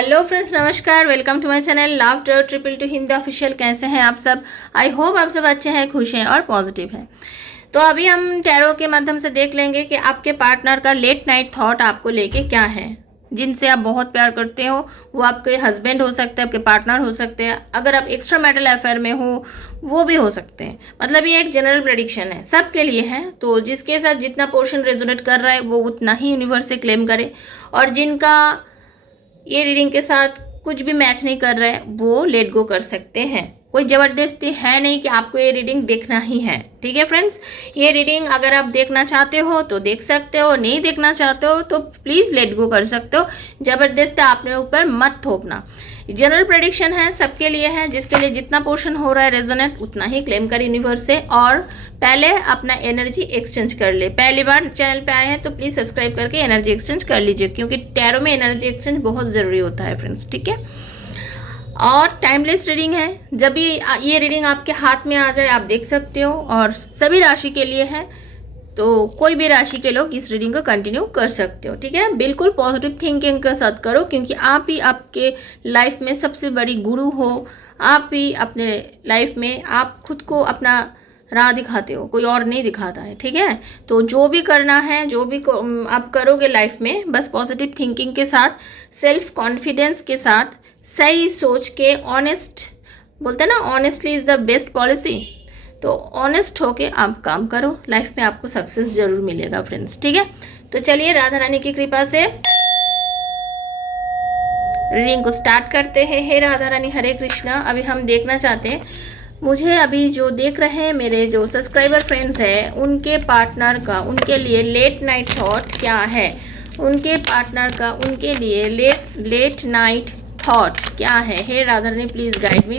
Hello friends, नमस्कार। Welcome to my channel love to triple to Hindi official. कैसे हैं आप सब? आई होप आप सब अच्छे हैं, खुश हैं और पॉजिटिव हैं। तो अभी हम टैरो के माध्यम से देख लेंगे कि आपके पार्टनर का लेट नाइट थॉट आपको लेके क्या है। जिनसे आप बहुत प्यार करते हो वो आपके हस्बैंड हो सकते हैं, आपके पार्टनर हो सकते हैं, अगर आप एक्स्ट्रा मैरिटल अफेयर में हो वो भी हो सकते हैं। मतलब ये एक जनरल प्रेडिक्शन है, सबके लिए है। तो जिसके साथ जितना पोर्शन रेजोनेट कर रहा है वो उतना ही यूनिवर्स से क्लेम करे, और जिनका ये रीडिंग के साथ कुछ भी मैच नहीं कर रहा है वो लेट गो कर सकते हैं। कोई ज़बरदस्ती है नहीं कि आपको ये रीडिंग देखना ही है। ठीक है फ्रेंड्स, ये रीडिंग अगर आप देखना चाहते हो तो देख सकते हो, नहीं देखना चाहते हो तो प्लीज़ लेट गो कर सकते हो। ज़बरदस्ती आपने ऊपर मत थोपना। जनरल प्रेडिक्शन है, सबके लिए है। जिसके लिए जितना पोर्शन हो रहा है रेजोनेट उतना ही क्लेम कर यूनिवर्स से, और पहले अपना एनर्जी एक्सचेंज कर ले। पहली बार चैनल पे आए हैं तो प्लीज़ सब्सक्राइब करके एनर्जी एक्सचेंज कर लीजिए, क्योंकि टैरो में एनर्जी एक्सचेंज बहुत ज़रूरी होता है फ्रेंड्स। ठीक है, और टाइमलेस रीडिंग है। जब भी ये रीडिंग आपके हाथ में आ जाए आप देख सकते हो, और सभी राशि के लिए है। तो कोई भी राशि के लोग इस रीडिंग को कंटिन्यू कर सकते हो। ठीक है, बिल्कुल पॉजिटिव थिंकिंग के साथ करो, क्योंकि आप ही आपके लाइफ में सबसे बड़ी गुरु हो। आप ही अपने लाइफ में आप खुद को अपना राह दिखाते हो, कोई और नहीं दिखाता है। ठीक है, तो जो भी करना है, जो भी आप करोगे लाइफ में, बस पॉजिटिव थिंकिंग के साथ, सेल्फ कॉन्फिडेंस के साथ, सही सोच के, ऑनेस्ट बोलते हैं ना, honestly is the best policy. तो ऑनेस्ट होके आप काम करो, लाइफ में आपको सक्सेस जरूर मिलेगा फ्रेंड्स। ठीक है, तो चलिए राधा रानी की कृपा से रीडिंग को स्टार्ट करते हैं। हे राधा रानी, हरे कृष्णा। अभी हम देखना चाहते हैं, मुझे अभी जो देख रहे हैं मेरे जो सब्सक्राइबर फ्रेंड्स हैं, उनके पार्टनर का उनके लिए लेट नाइट थॉट क्या है। उनके पार्टनर का उनके लिए लेट नाइट थॉट क्या है। हे Radha Rani, please guide me.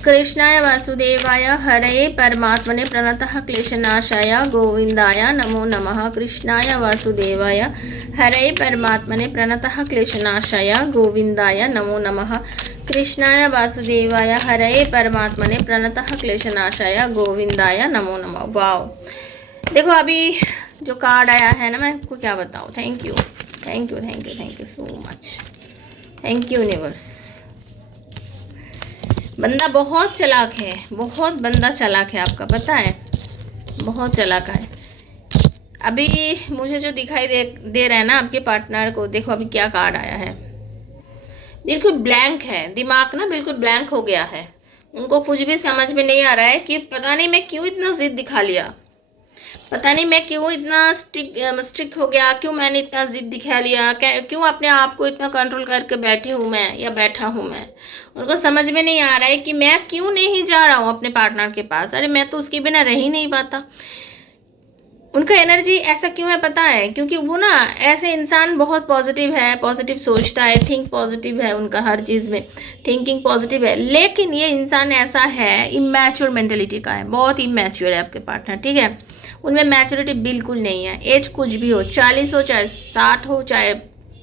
कृष्णाय वासुदेवाय हरे परमात्मने प्रणतः क्लेशनाशाय गोविंदाय नमो नमः। कृष्णाय वासुदेवाय हरे परमात्मने प्रणतः क्लेशनाशाय गोविंदाय नमो नमः। कृष्णाय वासुदेवाय हरे परमात्मने प्रणतः क्लेशनाशाय गोविंदाय नमो नमः। वाओ, देखो अभी जो कार्ड आया है ना, मैं आपको क्या बताऊँ। Thank you thank you thank you thank you so much. Thank you universe. बंदा बहुत चालाक है, बहुत बंदा चालाक है आपका, पता है, बहुत चालाक है। अभी मुझे जो दिखाई दे रहा है ना आपके पार्टनर को, देखो अभी क्या कार्ड आया है। बिल्कुल ब्लैंक है, दिमाग ना बिल्कुल ब्लैंक हो गया है। उनको कुछ भी समझ में नहीं आ रहा है कि पता नहीं मैं क्यों इतना जिद दिखा लिया, पता नहीं मैं क्यों इतना स्ट्रिक्ट हो गया, क्यों मैंने इतना जिद दिखा लिया, क्यों अपने आप को इतना कंट्रोल करके बैठी हूँ मैं या बैठा हूँ मैं। उनको समझ में नहीं आ रहा है कि मैं क्यों नहीं जा रहा हूँ अपने पार्टनर के पास। अरे मैं तो उसके बिना रह ही नहीं पाता। उनका एनर्जी ऐसा क्यों है पता है? क्योंकि वो ना ऐसे इंसान बहुत पॉजिटिव है, पॉजिटिव सोचता है, थिंक पॉजिटिव है, उनका हर चीज़ में थिंकिंग पॉजिटिव है। लेकिन ये इंसान ऐसा है, इमैच्योर मेंटेलिटी का है, बहुत इमैच्योर है आपके पार्टनर। ठीक है, उनमें मैच्योरिटी बिल्कुल नहीं है। एज कुछ भी हो, 40 हो चाहे 60 हो चाहे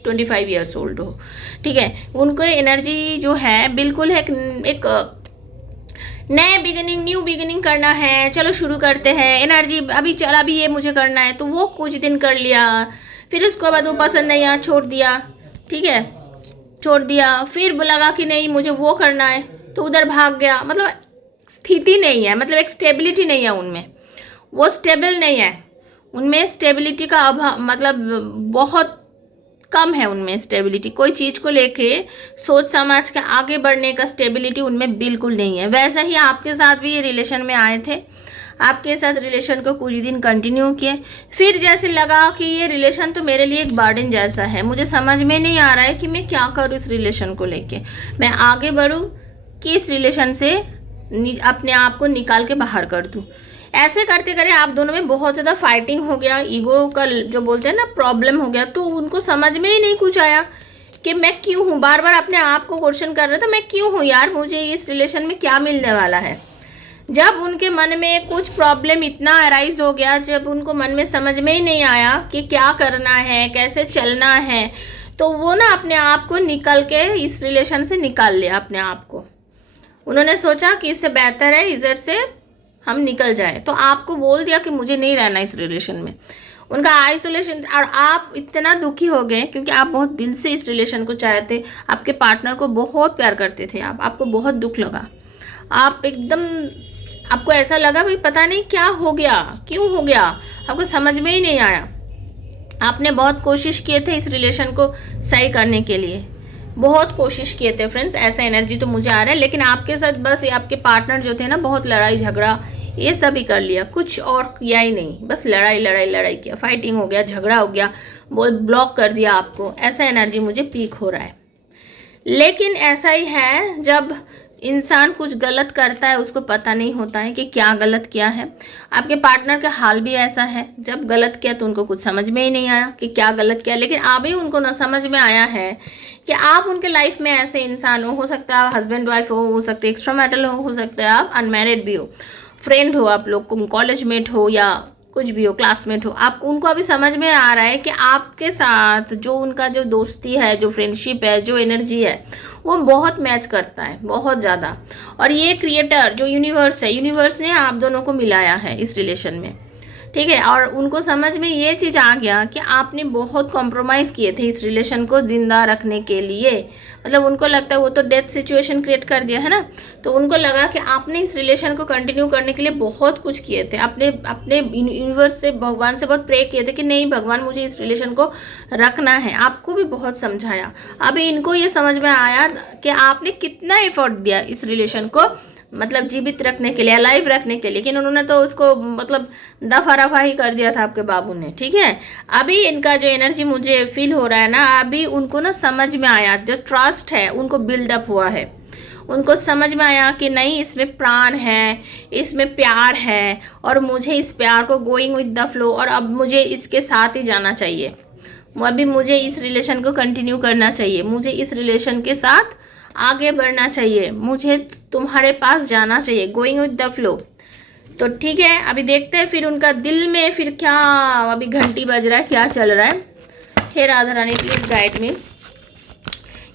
25 ईयर्स ओल्ड हो। ठीक है, उनको एनर्जी जो है बिल्कुल है एक नए बिगिनिंग, न्यू बिगिनिंग करना है, चलो शुरू करते हैं। एनर्जी अभी चला, अभी ये मुझे करना है, तो वो कुछ दिन कर लिया, फिर उसके बाद वो पसंद नहीं आया, छोड़ दिया। ठीक है, छोड़ दिया, फिर लगा कि नहीं मुझे वो करना है, तो उधर भाग गया। मतलब स्थिति नहीं है, मतलब एक स्टेबिलिटी नहीं है उनमें, वो स्टेबल नहीं है। उनमें स्टेबिलिटी का अभाव, मतलब बहुत कम है उनमें स्टेबिलिटी। कोई चीज़ को लेके सोच समझ के आगे बढ़ने का स्टेबिलिटी उनमें बिल्कुल नहीं है। वैसा ही आपके साथ भी ये रिलेशन में आए थे, आपके साथ रिलेशन को कुछ दिन कंटिन्यू किए, फिर जैसे लगा कि ये रिलेशन तो मेरे लिए एक बर्डन जैसा है, मुझे समझ में नहीं आ रहा है कि मैं क्या करूँ इस रिलेशन को लेके, मैं आगे बढ़ूँ कि इस रिलेशन से अपने आप को निकाल के बाहर कर दूँ। ऐसे करते करते आप दोनों में बहुत ज़्यादा फाइटिंग हो गया, ईगो का जो बोलते हैं ना प्रॉब्लम हो गया। तो उनको समझ में ही नहीं कुछ आया कि मैं क्यों हूँ। बार बार अपने आप को क्वेश्चन कर रहे थे, मैं क्यों हूँ यार, मुझे इस रिलेशन में क्या मिलने वाला है। जब उनके मन में कुछ प्रॉब्लम इतना अराइज हो गया, जब उनको मन में समझ में ही नहीं आया कि क्या करना है, कैसे चलना है, तो वो ना अपने आप को निकल के इस रिलेशन से निकाल लिया अपने आप को। उन्होंने सोचा कि इससे बेहतर है इधर से हम निकल जाए, तो आपको बोल दिया कि मुझे नहीं रहना इस रिलेशन में। उनका आइसोलेशन, और आप इतना दुखी हो गए क्योंकि आप बहुत दिल से इस रिलेशन को चाहते, आपके पार्टनर को बहुत प्यार करते थे आप, आपको बहुत दुख लगा, आप एकदम, आपको ऐसा लगा भाई पता नहीं क्या हो गया, क्यों हो गया, आपको समझ में ही नहीं आया। आपने बहुत कोशिश किए थे इस रिलेशन को सही करने के लिए, बहुत कोशिश किए थे फ्रेंड्स, ऐसा एनर्जी तो मुझे आ रहा है। लेकिन आपके साथ बस ये आपके पार्टनर जो थे ना, बहुत लड़ाई झगड़ा ये सब ही कर लिया, कुछ और किया ही नहीं, बस लड़ाई लड़ाई लड़ाई किया, फाइटिंग हो गया, झगड़ा हो गया, वो ब्लॉक कर दिया आपको, ऐसा एनर्जी मुझे पीक हो रहा है। लेकिन ऐसा ही है, जब इंसान कुछ गलत करता है उसको पता नहीं होता है कि क्या गलत किया है। आपके पार्टनर का हाल भी ऐसा है, जब गलत किया तो उनको कुछ समझ में ही नहीं आया कि क्या गलत किया, लेकिन अभी उनको ना समझ में आया है कि आप उनके लाइफ में ऐसे इंसान हो सकता है आप हस्बैंड वाइफ हो सकते एक्स्ट्रा मैरिटल हो सकता है आप अनमैरिड भी हो, फ्रेंड हो आप लोग, कॉलेज मेट हो या कुछ भी हो, क्लासमेट हो, आप उनको अभी समझ में आ रहा है कि आपके साथ जो उनका जो दोस्ती है, जो फ्रेंडशिप है, जो एनर्जी है, वो बहुत मैच करता है, बहुत ज़्यादा। और ये क्रिएटर जो यूनिवर्स है, यूनिवर्स ने आप दोनों को मिलाया है इस रिलेशन में, ठीक है। और उनको समझ में ये चीज़ आ गया कि आपने बहुत कॉम्प्रोमाइज़ किए थे इस रिलेशन को ज़िंदा रखने के लिए, मतलब उनको लगता है वो तो डेथ सिचुएशन क्रिएट कर दिया है ना, तो उनको लगा कि आपने इस रिलेशन को कंटिन्यू करने के लिए बहुत कुछ किए थे, अपने अपने यूनिवर्स से, भगवान से बहुत प्रे किए थे कि नहीं भगवान मुझे इस रिलेशन को रखना है, आपको भी बहुत समझाया। अभी इनको ये समझ में आया कि आपने कितना एफर्ट दिया इस रिलेशन को मतलब जीवित रखने के लिए, अलाइव रखने के लिए, लेकिन उन्होंने तो उसको मतलब दफा रफा ही कर दिया था आपके बाबू ने, ठीक है। अभी इनका जो एनर्जी मुझे फील हो रहा है ना, अभी उनको ना समझ में आया, जो ट्रस्ट है उनको बिल्डअप हुआ है, उनको समझ में आया कि नहीं इसमें प्राण है, इसमें प्यार है, और मुझे इस प्यार को गोइंग विद द फ्लो, और अब मुझे इसके साथ ही जाना चाहिए, अभी मुझे इस रिलेशन को कंटिन्यू करना चाहिए, मुझे इस रिलेशन के साथ आगे बढ़ना चाहिए, मुझे तुम्हारे पास जाना चाहिए, गोइंग विद द फ्लो। तो ठीक है, अभी देखते हैं फिर उनका दिल में फिर क्या, अभी घंटी बज रहा है, क्या चल रहा है। हे Radha Rani please guide me.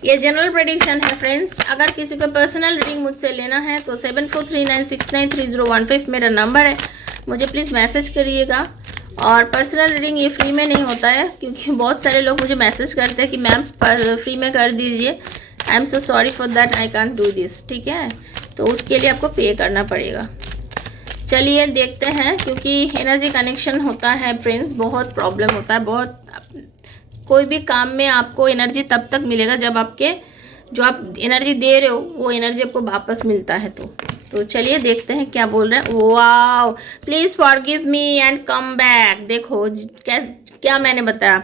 ये जनरल प्रेडिक्शन है फ्रेंड्स, अगर किसी को पर्सनल रीडिंग मुझसे लेना है तो 7439693015 मेरा नंबर है, मुझे प्लीज़ मैसेज करिएगा। और पर्सनल रीडिंग ये फ्री में नहीं होता है, क्योंकि बहुत सारे लोग मुझे मैसेज करते हैं कि मैम फ्री में कर दीजिए, I am so sorry for that, I can't do this, ठीक है, तो उसके लिए आपको पे करना पड़ेगा। चलिए देखते हैं, क्योंकि एनर्जी कनेक्शन होता है फ्रेंड्स, बहुत प्रॉब्लम होता है, बहुत कोई भी काम में आपको एनर्जी तब तक मिलेगा जब आपके जो आप एनर्जी दे रहे हो वो एनर्जी आपको वापस मिलता है। तो चलिए देखते हैं क्या बोल रहे हैं। Wow, please forgive me and come back. देखो क्या मैंने बताया,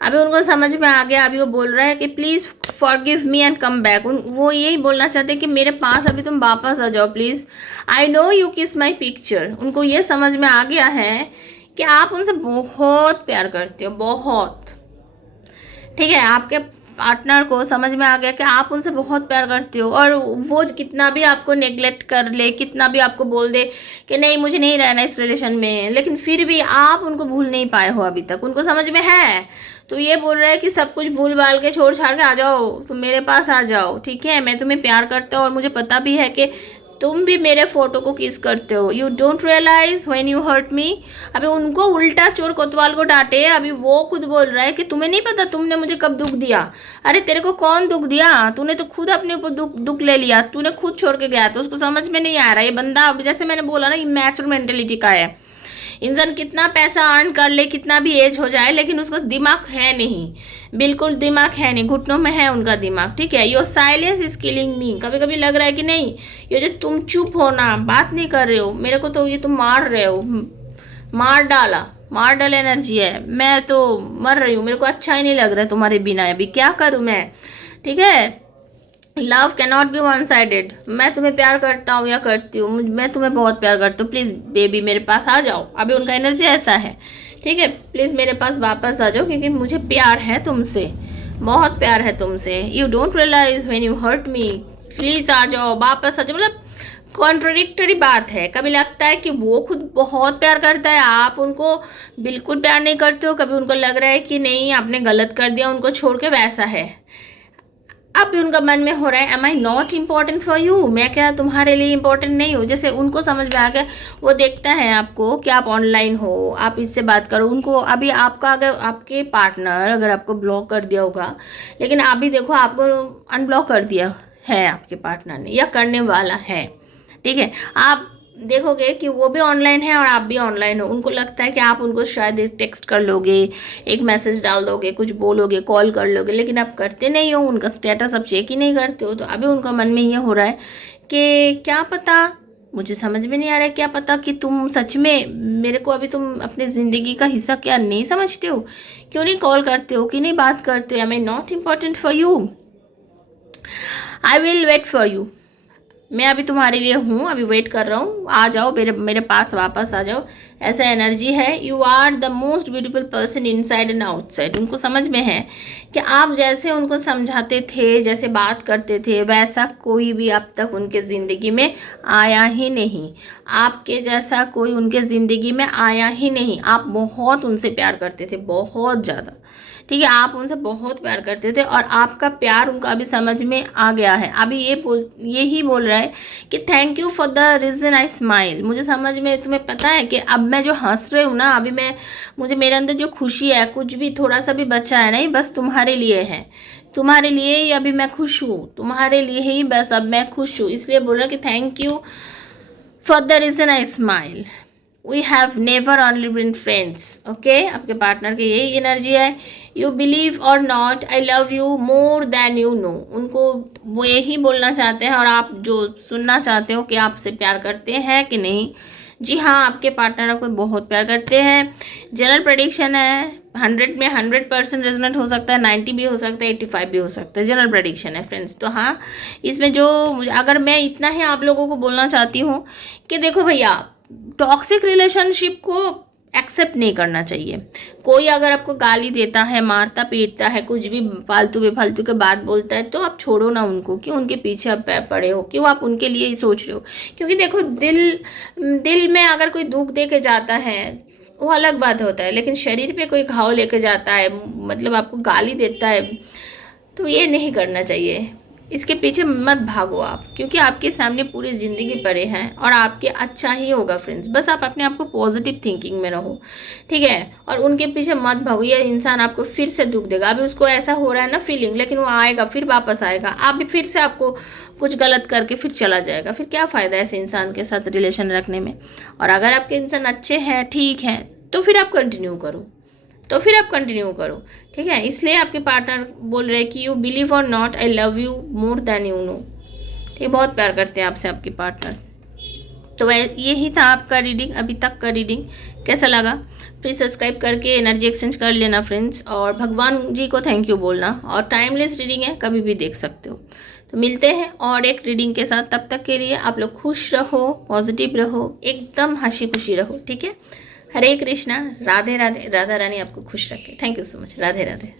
अभी उनको समझ में आ गया, अभी वो बोल रहा है कि please forgive me and come back. वो यही बोलना चाहते हैं कि मेरे पास अभी तुम वापस आ जाओ प्लीज़, आई नो यू किस माई पिक्चर। उनको ये समझ में आ गया है कि आप उनसे बहुत प्यार करते हो, बहुत, ठीक है। आपके पार्टनर को समझ में आ गया कि आप उनसे बहुत प्यार करते हो, और वो कितना भी आपको नेग्लेक्ट कर ले, कितना भी आपको बोल दे कि नहीं मुझे नहीं रहना इस रिलेशन में, लेकिन फिर भी आप उनको भूल नहीं पाए हो अभी तक, उनको समझ में है। तो ये बोल रहा है कि सब कुछ भूल भाल के छोड़ छाड़ के आ जाओ, तुम मेरे पास आ जाओ, ठीक है, मैं तुम्हें प्यार करता हूँ, और मुझे पता भी है कि तुम भी मेरे फोटो को किस करते हो, you don't realise when you hurt me. अभी उनको उल्टा चोर कोतवाल को डांटे, अभी वो खुद बोल रहा है कि तुम्हें नहीं पता तुमने मुझे कब दुख दिया। अरे तेरे को कौन दुख दिया, तूने तो खुद अपने ऊपर दुख ले लिया, तूने खुद छोड़ के गया, तो उसको समझ में नहीं आ रहा। ये बंदा जैसे मैंने बोला ना, इमैच्योर मेंटेलिटी का है। इंसान कितना पैसा अर्न कर ले, कितना भी एज हो जाए, लेकिन उसका दिमाग है नहीं, बिल्कुल दिमाग है नहीं, घुटनों में है उनका दिमाग, ठीक है। योर साइलेंस इज किलिंग मी। कभी कभी लग रहा है कि नहीं, ये जो तुम चुप हो ना, बात नहीं कर रहे हो मेरे को, तो ये तुम मार रहे हो, मार डाल एनर्जी है, मैं तो मर रही हूँ, मेरे को अच्छा ही नहीं लग रहा है तुम्हारे बिना, अभी क्या करूँ मैं, ठीक है। Love can not be one sided. मैं तुम्हें प्यार करता हूँ या करती हूँ, मैं तुम्हें बहुत प्यार करती हूँ, प्लीज़ बेबी मेरे पास आ जाओ। अभी उनका एनर्जी ऐसा है, ठीक है, प्लीज़ मेरे पास वापस आ जाओ, क्योंकि मुझे प्यार है तुमसे, बहुत प्यार है तुमसे। You don't realise when you hurt me, please आ जाओ, वापस आ जाओ। मतलब कॉन्ट्रोडिक्टरी बात है, कभी लगता है कि वो खुद बहुत प्यार करता है, आप उनको बिल्कुल प्यार नहीं करते हो, कभी उनको लग रहा है कि नहीं आपने गलत कर दिया उनको छोड़ के, वैसा है। अब भी उनका मन में हो रहा है am I not important for you, मैं क्या तुम्हारे लिए इम्पोर्टेंट नहीं हूँ। जैसे उनको समझ में आ गया, वो देखता है आपको कि आप ऑनलाइन हो, आप इससे बात करो। उनको अभी आपका, अगर आपके पार्टनर अगर आपको ब्लॉक कर दिया होगा, लेकिन अभी देखो आपको अनब्लॉक कर दिया है आपके पार्टनर ने या करने वाला है, ठीक है। आप देखोगे कि वो भी ऑनलाइन है और आप भी ऑनलाइन हो, उनको लगता है कि आप उनको शायद एक टेक्स्ट कर लोगे, एक मैसेज डाल दोगे, कुछ बोलोगे, कॉल कर लोगे, लेकिन आप करते नहीं हो, उनका स्टेटस आप चेक ही नहीं करते हो। तो अभी उनका मन में ये हो रहा है कि क्या पता, मुझे समझ में नहीं आ रहा है, क्या पता कि तुम सच में मेरे को अभी तुम अपनी ज़िंदगी का हिस्सा क्या नहीं समझते हो, क्यों नहीं कॉल करते हो, क्यों नहीं बात करते हो, am I not important for you, I will wait for you, मैं अभी तुम्हारे लिए हूँ, अभी वेट कर रहा हूँ, आ जाओ मेरे मेरे पास वापस आ जाओ। ऐसा एनर्जी है, you are the most beautiful person inside and outside. उनको समझ में है कि आप जैसे उनको समझाते थे, जैसे बात करते थे, वैसा कोई भी अब तक उनके ज़िंदगी में आया ही नहीं। आपके जैसा कोई उनके ज़िंदगी में आया ही नहीं। आप बहुत उनसे प्यार करते थे, बहुत ज़्यादा, ठीक है। आप उनसे बहुत प्यार करते थे और आपका प्यार उनका अभी समझ में आ गया है। अभी यही बोल रहा है कि thank you for the reason I smile. मुझे समझ में, तुम्हें पता है कि अब मैं जो हंस रही हूँ ना, अभी मुझे मेरे अंदर जो खुशी है, कुछ भी थोड़ा सा भी बचा है नहीं, बस तुम्हारे लिए है, तुम्हारे लिए ही अभी मैं खुश हूँ, तुम्हारे लिए ही बस अब मैं खुश हूँ। इसलिए बोल रहा कि thank you for the reason I smile, we have never only been friends. Okay, आपके पार्टनर की यही एनर्जी है। यू बिलीव और not, I love you more than you know. उनको वो यही बोलना चाहते हैं और आप जो सुनना चाहते हो कि आपसे प्यार करते हैं कि नहीं। जी हाँ, आपके पार्टनर आपको बहुत प्यार करते हैं। जनरल प्रेडिक्शन है, 100 में 100% रेजोनेट हो सकता है, 90 भी हो सकता है, 85 भी हो सकता है, जनरल प्रेडिक्शन है फ्रेंड्स। तो हाँ, इसमें जो अगर मैं इतना ही आप लोगों को बोलना चाहती हूँ कि देखो भैया, टॉक्सिक रिलेशनशिप को एक्सेप्ट नहीं करना चाहिए। कोई अगर आपको गाली देता है, मारता पीटता है, कुछ भी फालतू बेफालतू के बात बोलता है, तो आप छोड़ो ना उनको। क्यों उनके पीछे आप पड़े हो, क्यों आप उनके लिए ही सोच रहे हो। क्योंकि देखो, दिल में अगर कोई दुख दे के जाता है वो अलग बात होता है, लेकिन शरीर पे कोई घाव लेके जाता है, मतलब आपको गाली देता है, तो ये नहीं करना चाहिए। इसके पीछे मत भागो आप, क्योंकि आपके सामने पूरी ज़िंदगी पड़े हैं और आपके अच्छा ही होगा फ्रेंड्स। बस आप अपने आप को पॉजिटिव थिंकिंग में रहो, ठीक है। और उनके पीछे मत भागो, ये इंसान आपको फिर से दुख देगा। अभी उसको ऐसा हो रहा है ना फीलिंग, लेकिन वो आएगा, फिर वापस आएगा, आप भी फिर से आपको कुछ गलत करके फिर चला जाएगा। फिर क्या फ़ायदा ऐसे इंसान के साथ रिलेशन रखने में। और अगर आपके इंसान अच्छे हैं, ठीक है, तो फिर आप कंटिन्यू करो, ठीक है। इसलिए आपके पार्टनर बोल रहे हैं कि यू बिलीव और not, I love you more than you no. ये बहुत प्यार करते हैं आपसे आपके पार्टनर। तो यही था आपका रीडिंग, अभी तक का रीडिंग। कैसा लगा प्लीज़ सब्सक्राइब करके एनर्जी एक्सचेंज कर लेना फ्रेंड्स, और भगवान जी को थैंक यू बोलना। और टाइमलेस रीडिंग है, कभी भी देख सकते हो। तो मिलते हैं और एक रीडिंग के साथ, तब तक के लिए आप लोग खुश रहो, पॉजिटिव रहो, एकदम हंसी खुशी रहो, ठीक है। हरे कृष्णा, राधे राधे, राधा रानी आपको खुश रखे। Thank you so much, Radhe Radhe.